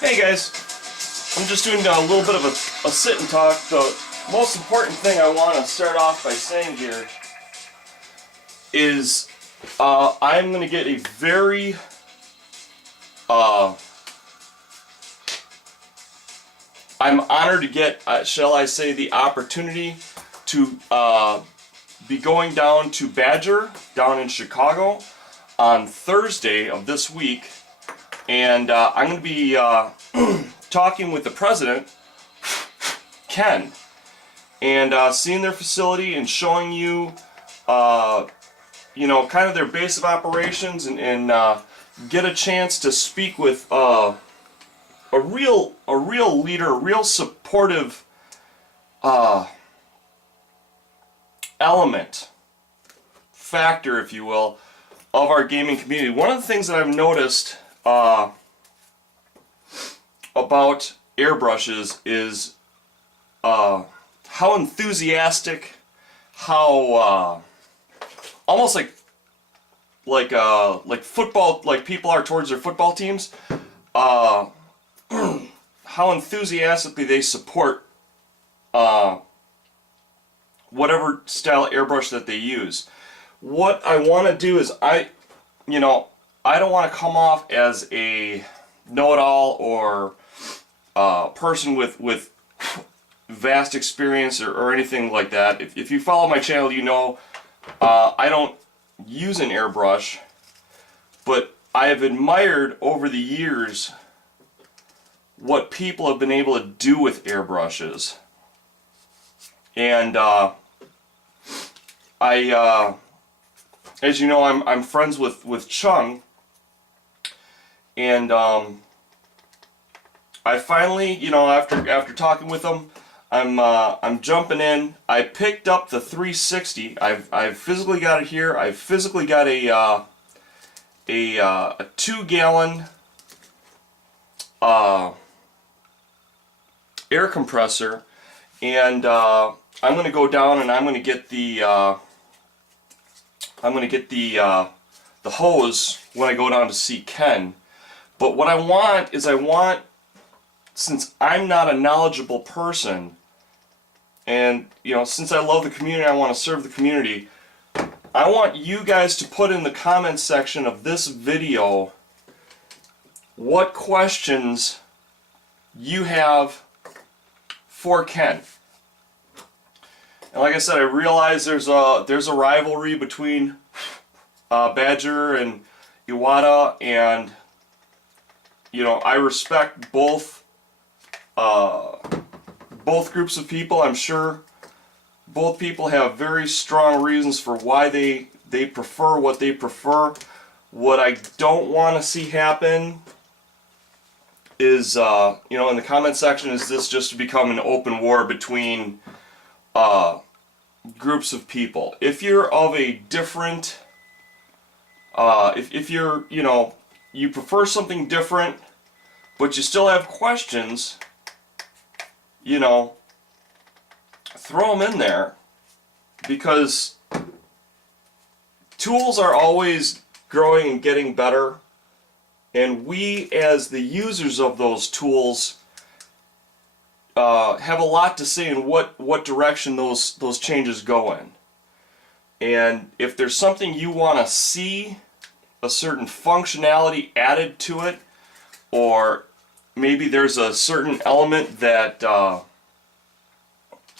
Hey guys, I'm just doing a little bit of a sit and talk. The most important thing I want to start off by saying here is I'm going to get a very I'm honored to get, shall I say, the opportunity to be going down to Badger down in Chicago on Thursday of this week, and I'm going to be talking with the president, Ken, and seeing their facility and showing you, you know, kind of their base of operations, and get a chance to speak with a real leader, a real supportive factor, if you will, of our gaming community. One of the things that I've noticed about airbrushes is how enthusiastic, how almost like football, like people are towards their football teams. How enthusiastically they support whatever style airbrush that they use. What I want to do is I don't want to come off as a know-it-all or person with vast experience or anything like that. If you follow my channel, you know I don't use an airbrush, but I have admired over the years what people have been able to do with airbrushes. And as you know, I'm friends with Chung, and I finally, you know, after talking with him, I'm jumping in. I picked up the 360. I've physically got it here. I've physically got a 2-gallon air compressor, and I'm going to go down and I'm going to get the hose when I go down to see Ken. But what I want is, since I'm not a knowledgeable person, and you know, since I love the community, I want to serve the community, I want you guys to put in the comment section of this video what questions you have for Ken. And like I said, I realize there's a rivalry between Badger and Iwata, and you know, I respect both groups of people. I'm sure both people have very strong reasons for why they prefer what they prefer. What I don't want to see happen is, you know, in the comment section, is this just to become an open war between groups of people. If you're of a different, if you're, you know, you prefer something different, but you still have questions, you know, throw them in there, because tools are always growing and getting better, and we as the users of those tools have a lot to say in what direction those changes go in. And if there's something you want to see, a certain functionality added to it, or maybe there's a certain element that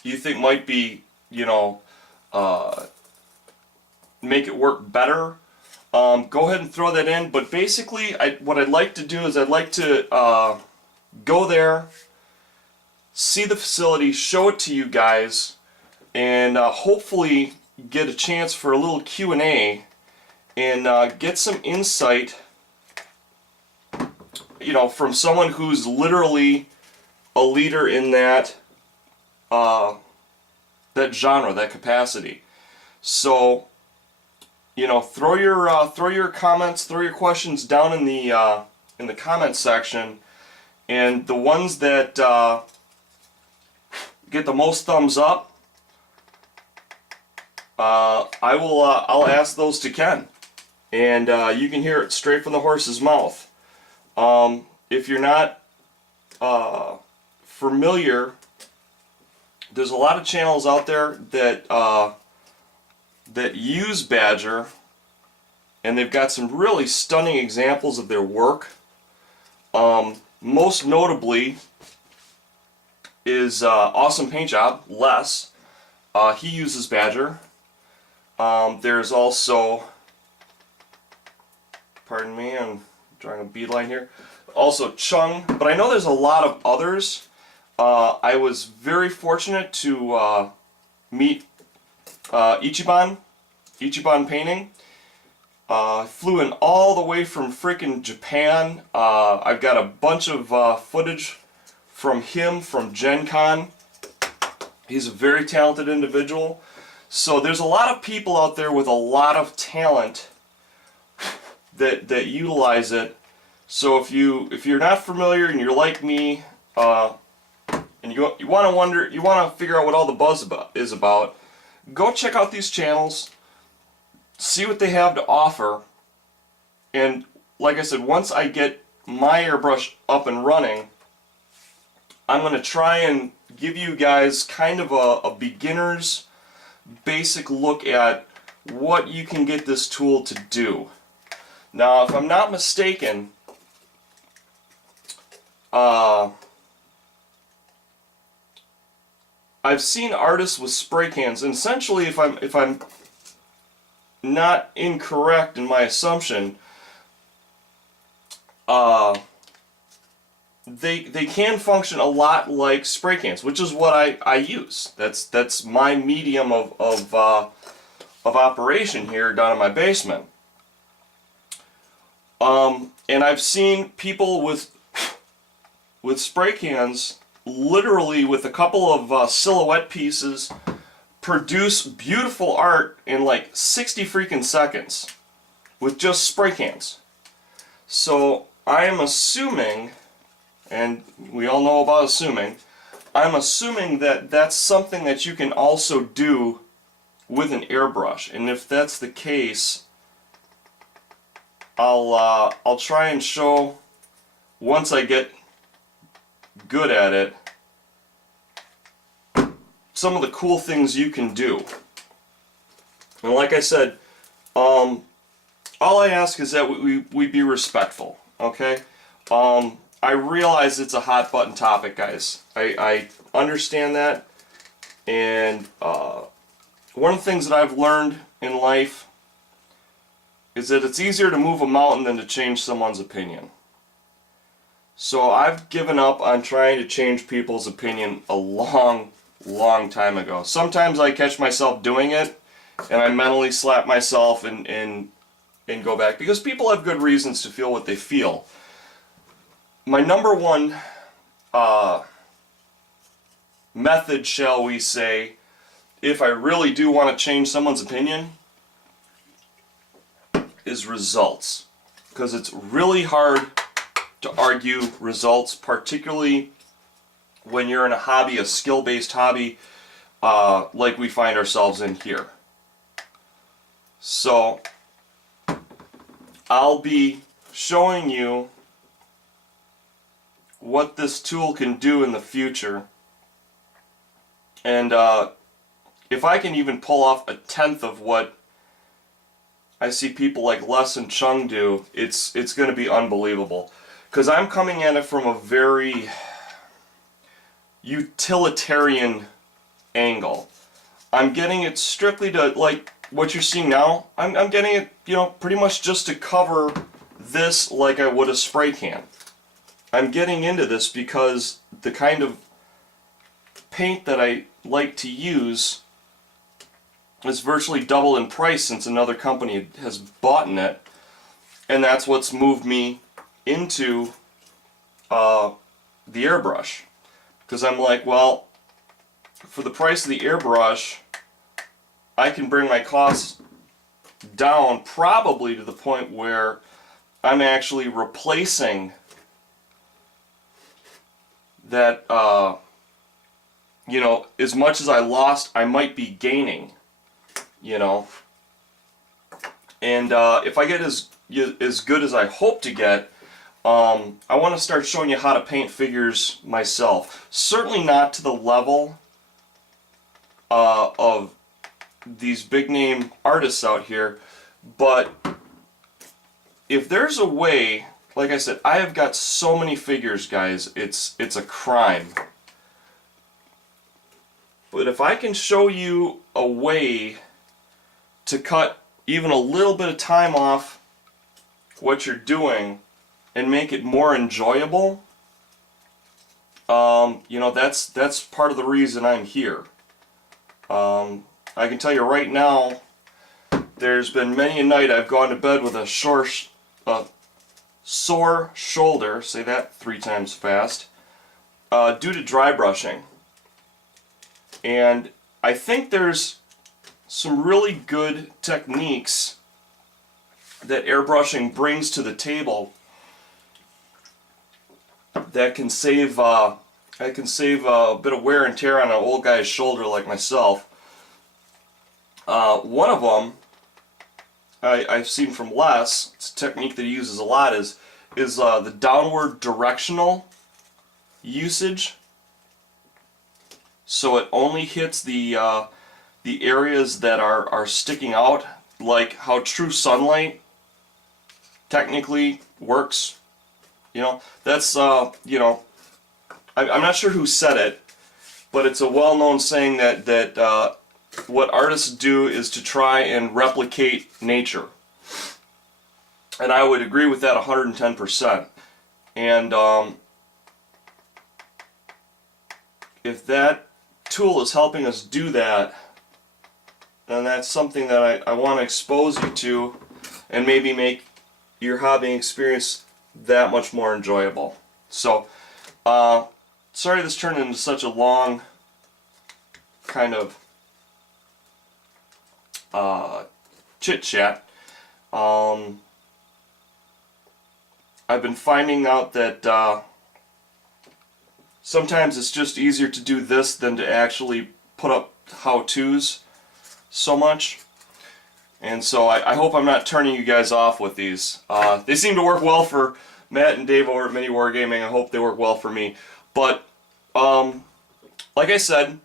you think might be, you know, make it work better, go ahead and throw that in. But basically, what I'd like to do is I'd like to go there, see the facility, show it to you guys, and hopefully get a chance for a little Q&A and get some insight, you know, from someone who's literally a leader in that that genre, that capacity. So, you know, throw your comments, throw your questions down in the comment section, and the ones that get the most thumbs up, I'll ask those to Ken, and you can hear it straight from the horse's mouth. If you're not familiar, there's a lot of channels out there that that use Badger, and they've got some really stunning examples of their work. Most notably is Awesome Paint Job, Les. He uses Badger. There's also, pardon me, I'm drawing a beadline here. Also Chung, but I know there's a lot of others. I was very fortunate to meet Ichiban Painting. Flew in all the way from frickin' Japan. I've got a bunch of footage from him from Gen Con. He's a very talented individual. So there's a lot of people out there with a lot of talent that utilize it. So if you're not familiar and you're like me, and you want to figure out what all the buzz is about, go check out these channels, see what they have to offer, and like I said, once I get my airbrush up and running, I'm going to try and give you guys kind of a beginner's basic look at what you can get this tool to do. Now, if I'm not mistaken, I've seen artists with spray cans, and essentially, if I'm not incorrect in my assumption, they can function a lot like spray cans, which is what I use. That's my medium of operation here down in my basement. And I've seen people with spray cans, literally with a couple of silhouette pieces, produce beautiful art in like 60 freaking seconds with just spray cans. So I am assuming, and we all know about assuming, I'm assuming that that's something that you can also do with an airbrush. And if that's the case, I'll try and show, once I get good at it, some of the cool things you can do. And like I said, all I ask is that we be respectful, okay? I realize it's a hot button topic, guys. I understand that, and one of the things that I've learned in life is that it's easier to move a mountain than to change someone's opinion. So I've given up on trying to change people's opinion a long time ago. Sometimes I catch myself doing it, and I mentally slap myself and go back, because people have good reasons to feel what they feel. My number one method, shall we say, if I really do want to change someone's opinion, is results. Because it's really hard to argue results, particularly when you're in a hobby, a skill-based hobby, like we find ourselves in here. So I'll be showing you what this tool can do in the future, and if I can even pull off a tenth of what I see people like Les and Chung do, it's going to be unbelievable. Because I'm coming at it from a very utilitarian angle. I'm getting it strictly to, like what you're seeing now, I'm getting it, you know, pretty much just to cover this like I would a spray can. I'm getting into this because the kind of paint that I like to use is virtually double in price since another company has bought in it, and that's what's moved me into the airbrush. Because I'm like, well, for the price of the airbrush, I can bring my costs down probably to the point where I'm actually replacing that, you know, as much as I lost, I might be gaining, you know. And if I get as good as I hope to get, I want to start showing you how to paint figures myself. Certainly not to the level of these big name artists out here, but if there's a way, like I said, I have got so many figures, guys, it's a crime. But if I can show you a way to cut even a little bit of time off what you're doing and make it more enjoyable, you know, that's part of the reason I'm here. I can tell you right now, there's been many a night I've gone to bed with a sore shoulder, say that 3 times fast, due to dry brushing. And I think there's some really good techniques that airbrushing brings to the table that can save a bit of wear and tear on an old guy's shoulder like myself. One of them I've seen from Les, it's a technique that he uses a lot, is the downward directional usage. So it only hits the areas that are sticking out, like how true sunlight technically works. You know, that's you know, I'm not sure who said it, but it's a well-known saying that what artists do is to try and replicate nature. And I would agree with that 110%. And if that tool is helping us do that, then that's something that I want to expose you to and maybe make your hobbying experience that much more enjoyable. So, sorry this turned into such a long kind of chit-chat. I've been finding out that sometimes it's just easier to do this than to actually put up how-tos so much. And so I hope I'm not turning you guys off with these. They seem to work well for Matt and Dave over at Mini Wargaming. I hope they work well for me. But, like I said,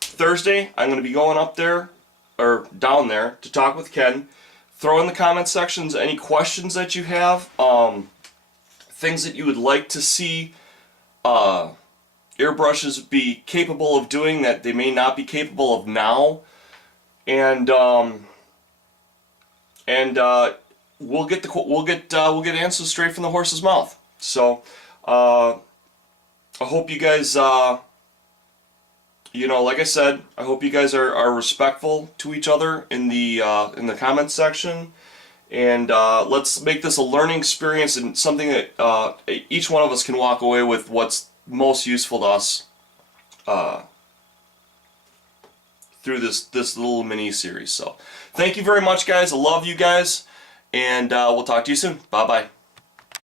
Thursday I'm going to be going up there, or down there, to talk with Ken. Throw in the comment sections any questions that you have, things that you would like to see airbrushes be capable of doing that they may not be capable of now, and we'll get answers straight from the horse's mouth. So I hope you guys, you know, like I said, I hope you guys are respectful to each other in the comments section, and let's make this a learning experience and something that each one of us can walk away with what's most useful to us through this little mini series. So thank you very much, guys. I love you guys, and we'll talk to you soon. Bye bye.